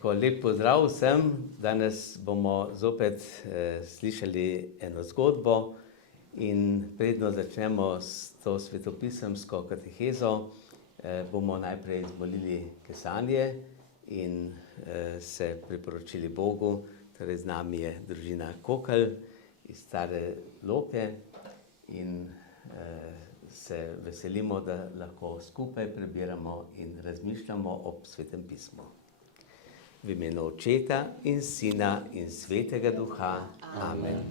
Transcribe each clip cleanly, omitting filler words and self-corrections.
Tako, lep pozdrav vsem. Danes bomo zopet slišali eno zgodbo in predno začnemo s to svetopisemsko katehezo, bomo najprej izmolili kesanje in se priporočili Bogu. Torej z nami je družina Kokelj iz Stare Loke in se veselimo, da lahko skupaj prebiramo in razmišljamo ob Svetem pismu. V imenu Očeta in Sina in Svetega Duha. Amen.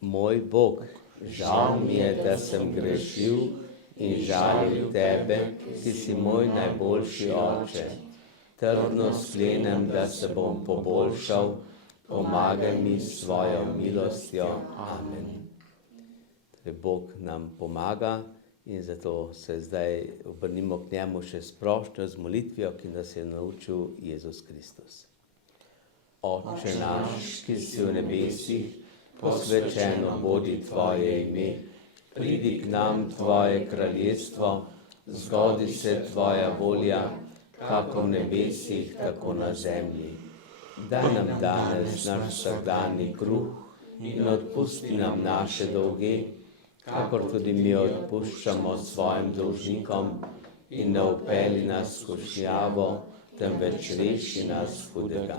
Moj Bog, žal mi je, da sem grešil in žalim Tebe, ki si moj najboljši Oče. Trdno sklenem, da se bom poboljšal, pomagaj mi s svojo milostjo. Amen. Torej, Bog nam pomaga in zato se zdaj obrnimo k njemu še s prošnjo, z molitvijo, ki nas je naučil Jezus Kristus. Oče naš, ki si v nebesih, posvečeno bodi Tvoje ime, pridi k nam Tvoje kraljestvo, zgodi se Tvoja volja, kako v nebesih, tako na zemlji. Daj nam danes naš vsakdanji kruh in odpusti nam naše dolge, kakor tudi mi odpuščamo svojim dolžnikom, in ne vpelji nas v skušnjavo, temveč reši nas hudega.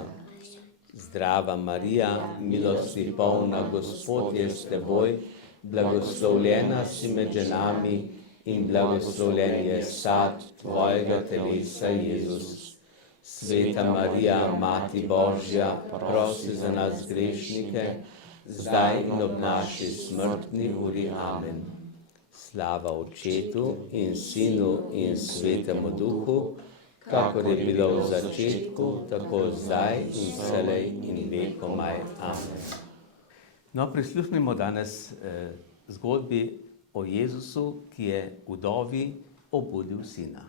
Zdrava Marija, milosti polna, Gospod je s teboj, blagoslovljena si med ženami in blagoslovljen je sad tvojega telesa, Jezus. Sveta Marija, Mati Božja, prosi za nas grešnike, zdaj in ob naši smrtni uri. Amen. Slava Očetu in Sinu in Svetemu Duhu, kakor je bilo v začetku, tako zdaj in vselej in vekomaj. Amen. No, prisluhnimo danes zgodbi o Jezusu, ki je vdovi obudil sina.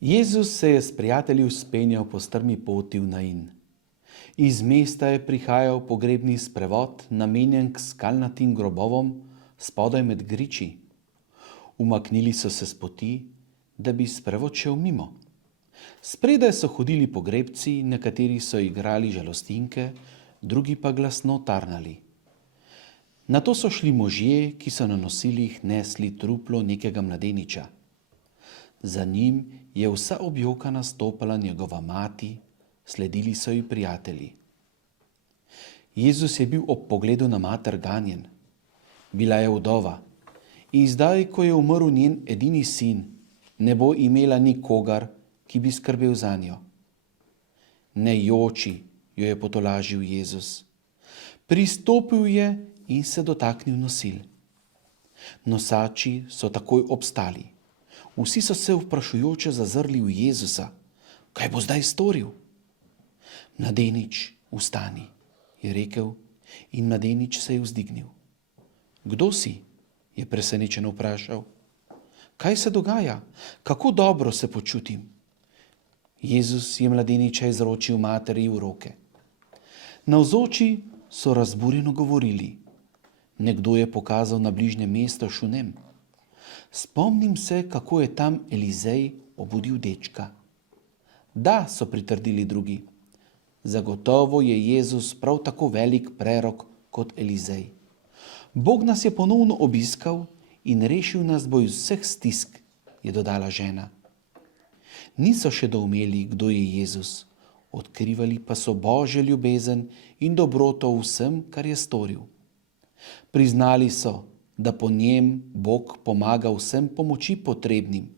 Jezus se je s prijatelji vzpenjal po strmi poti v Nain. Iz mesta je prihajal pogrebni sprevod, namenjen k skalnatim grobovom, spodaj med griči. Umaknili so se s poti, da bi sprevod šel mimo. Spredaj so hodili pogrebci, nekateri so igrali žalostinke, drugi pa glasno tarnali. Nato so šli možje, ki so na nosilih nesli truplo nekega mladeniča. Za njim je vsa objokana stopala njegova mati, sledili so ji prijatelji. Jezus je bil ob pogledu na mater ganjen. Bila je vdova in zdaj, ko je umrl njen edini sin, ne bo imela nikogar, ki bi skrbel zanjo. Ne joči, jo je potolažil Jezus. Pristopil je in se dotaknil nosil. Nosači so takoj obstali. Vsi so se vprašujoče zazrli v Jezusa. Kaj bo zdaj storil? Mladenič, vstani, je rekel, in mladenič se je vzdignil. Kdo si? Je presenečeno vprašal. Kaj se dogaja? Kako dobro se počutim? Jezus je mladeniča izročil materi v roke. Navzoči so razburjeno govorili. Nekdo je pokazal na bližnje mesto Šunem. Spomnim se, kako je tam Elizej obudil dečka. Da, so pritrdili drugi. Zagotovo je Jezus prav tako velik prerok kot Elizej. Bog nas je ponovno obiskal in rešil nas bo iz vseh stisk, je dodala žena. Niso še doumeli, kdo je Jezus, odkrivali pa so Božjo ljubezen in dobroto vsem, kar je storil. Priznali so, da po njem Bog pomaga vsem pomoči potrebnim.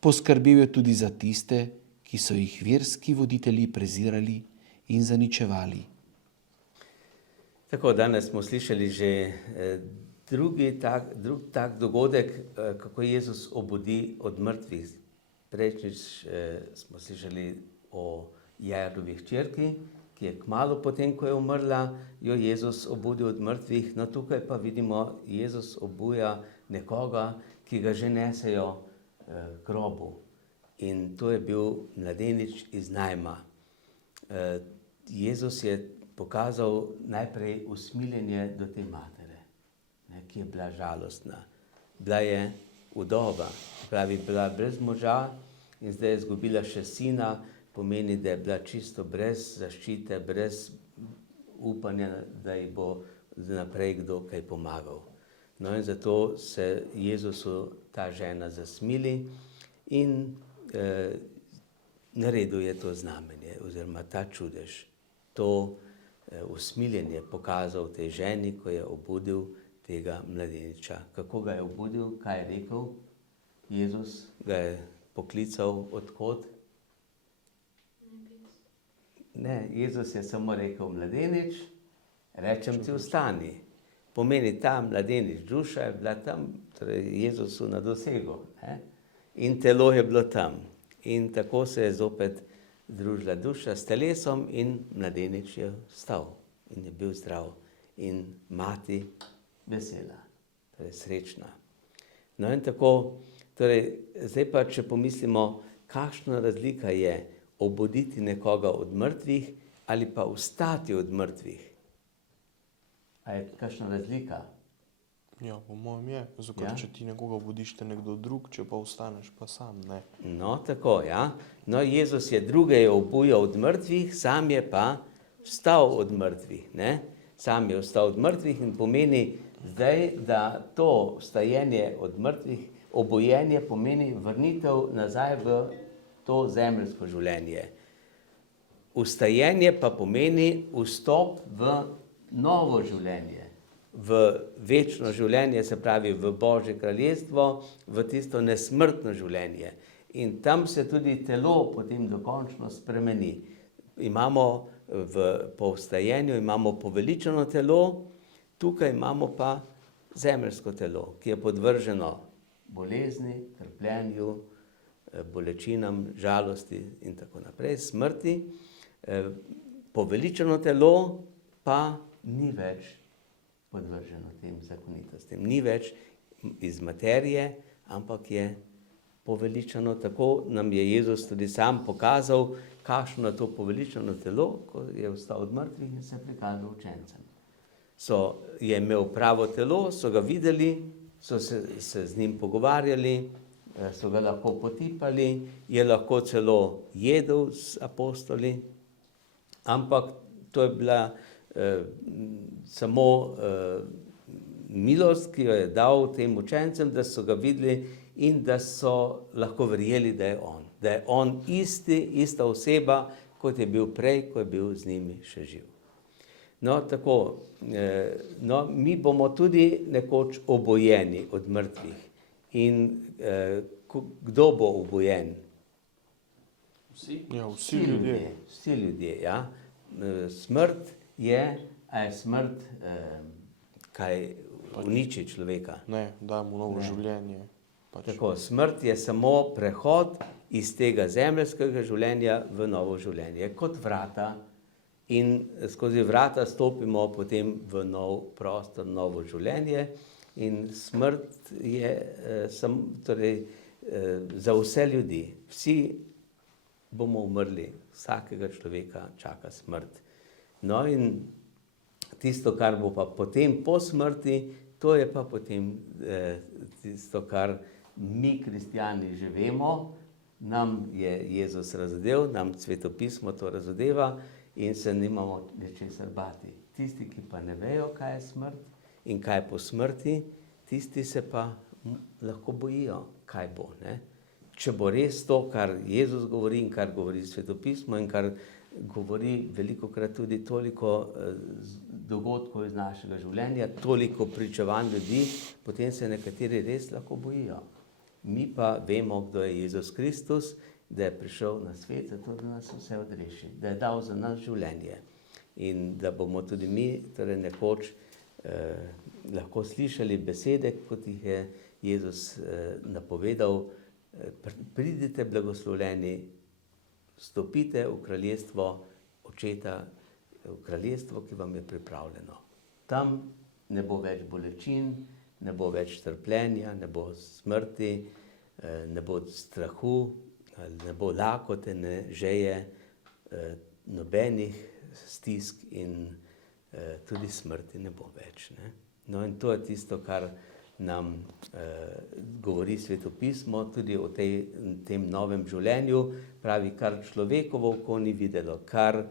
Poskrbel je tudi za tiste, ki so jih verski voditelji prezirali in zaničevali. Tako, danes smo slišali že drug tak dogodek, kako Jezus obudi od mrtvih. Prejšnjič smo slišali o Jairovi hčerki, ki je kmalu potem, ko je umrla, jo Jezus obudil od mrtvih. No, tukaj pa vidimo, Jezus obuja nekoga, ki ga že nesejo k grobu. In to je bil mladenič iz Najma. Jezus je pokazal najprej usmiljenje do te matere, ki je bila žalostna. Bila je vdova, pravi, bila brez moža in zdaj je izgubila še sina, pomeni, da je bila čisto brez zaščite, brez upanja, da ji bo naprej kdo kaj pomagal. No in zato se Jezusu ta žena zasmili in naredil je to znamenje oziroma ta čudež. To usmiljenje pokazal tej ženi, ko je obudil tega mladeniča. Kako ga je obudil, kaj je rekel? Jezus ga je poklical odkot? Ne, Jezus je samo rekel, mladenič, rečem ti vstani. Pomeni, ta mladenič, duša je bila tam, torej Jezusu na dosegu, ne? In telo je bilo tam. In tako se je zopet združila duša s telesom in mladenič je vstal in je bil zdrav. In mati vesela, torej srečna. No in tako, torej, zdaj pa, če pomislimo, kakšna razlika je obuditi nekoga od mrtvih ali pa vstati od mrtvih. A je kakšna razlika? Ja, po mojem je, zato če ti nekoga obudiš, te nekdo drug, če pa ostaneš pa sam, ne. No, tako, ja. No, Jezus je druge obujal od mrtvih, sam je pa vstal od mrtvih, ne. Sam je vstal od mrtvih in pomeni zdaj, da to vstajenje od mrtvih, obujenje pomeni vrnitev nazaj v to zemeljsko življenje. Vstajenje pa pomeni vstop v novo življenje, v večno življenje, se pravi v Božje kraljestvo, v tisto nesmrtno življenje. In tam se tudi telo potem dokončno spremeni. Imamo po vstajenju imamo poveličeno telo, tukaj imamo pa zemeljsko telo, ki je podvrženo bolezni, trpljenju, bolečinam, žalosti in tako naprej, smrti. Poveličeno telo pa ni več podvrženo tem zakonitostim. Ni več iz materije, ampak je poveličeno. Tako nam je Jezus tudi sam pokazal, kakšno je to poveličeno telo, ko je vstal od mrtvih in se prikazal učencem. Je imel pravo telo, so ga videli, so se z njim pogovarjali, so ga lahko potipali, je lahko celo jedel z apostoli, ampak to je bila samo milost, ki jo je dal tem učencem, da so ga videli in da so lahko verjeli, da je on. Da je on ista oseba, kot je bil prej, ko je bil z njimi še živ. No, tako, mi bomo tudi nekoč obojeni od mrtvih. In kdo bo obojen? Vsi ljudje. Vsi ljudje, ja. Smrt je, a je smrt kaj uniči človeka? Ne, daj mu novo življenje. Tako, smrt je samo prehod iz tega zemeljskega življenja v novo življenje, kot vrata. In skozi vrata stopimo potem v nov prostor, novo življenje. In smrt je za vse ljudi. Vsi bomo umrli, vsakega človeka čaka smrt. No in tisto, kar bo pa potem po smrti, to je pa potem tisto, kar mi, kristjani, že vemo. Nam je Jezus razodel, nam Svetopismo to razodeva in se nimamo ničesar bati. Tisti, ki pa ne vejo, kaj je smrt in kaj je po smrti, tisti se pa lahko bojijo, kaj bo, ne? Če bo res to, kar Jezus govori in kar govori Svetopismo in kar govori velikokrat tudi toliko dogodkov iz našega življenja, toliko pričevanj ljudi, potem se nekateri res lahko bojijo. Mi pa vemo, kdo je Jezus Kristus, da je prišel na svet, zato da nas vse odreši, da je dal za nas življenje. In da bomo tudi mi nekoč lahko slišali besede, kot jih je Jezus napovedal, pridite blagoslovljeni, vstopite v kraljestvo Očeta, v kraljestvo, ki vam je pripravljeno. Tam ne bo več bolečin, ne bo več trpljenja, ne bo smrti, ne bo strahu, ne bo lakote, ne žeje, nobenih stisk in tudi smrti ne bo več, ne? No in to je tisto, kar nam govori svetopismo tudi o tem novem življenju. Pravi, kar človekovo oko ni videlo, kar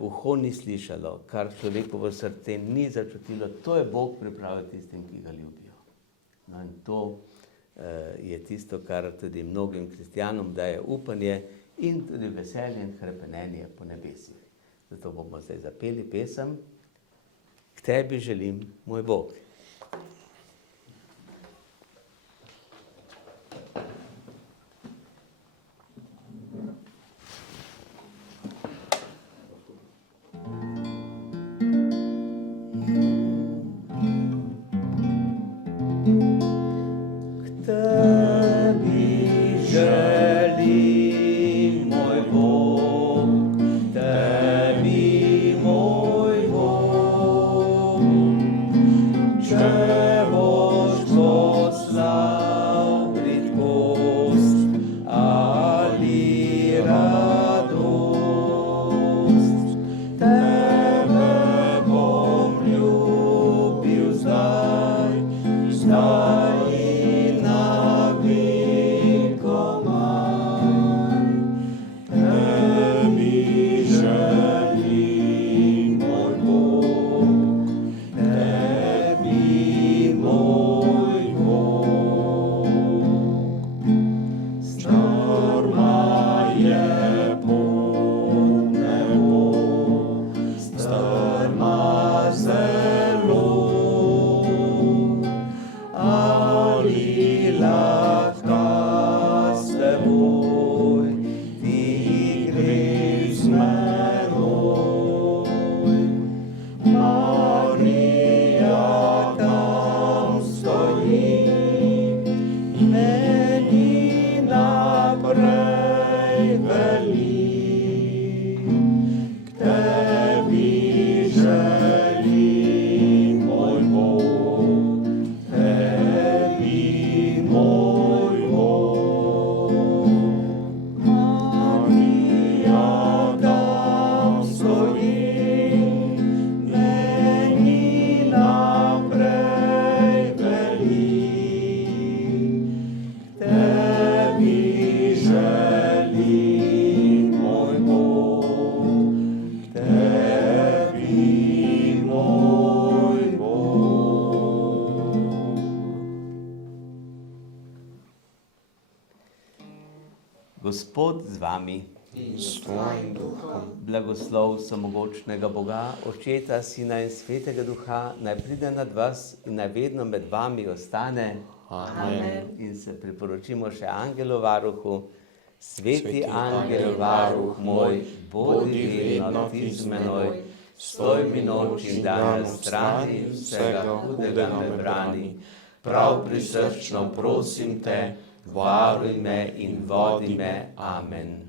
uho ni slišalo, kar človekovo srce ni začutilo, to je Bog pripravil tistim, ki ga ljubijo. No, in to je tisto, kar tudi mnogim kristjanom daje upanje in tudi veselje in hrepenenje po nebesih. Zato bomo zdaj zapeli pesem K tebi želim, moj Bog. Gospod z vami, S tvojim duhom. blagoslov samogočnega Boga, Očeta, Sina in Svetega Duha, naj pride nad vas in naj vedno med vami ostane. Amen. In se priporočimo še angelu varuhu. Sveti Sveti angel varuh moj, bodi vedno ti z menoj, stoj mi noč in dan na strani, vsega hudega me brani. Prav prisrčno prosim te, varuj me in vodi me. Amen.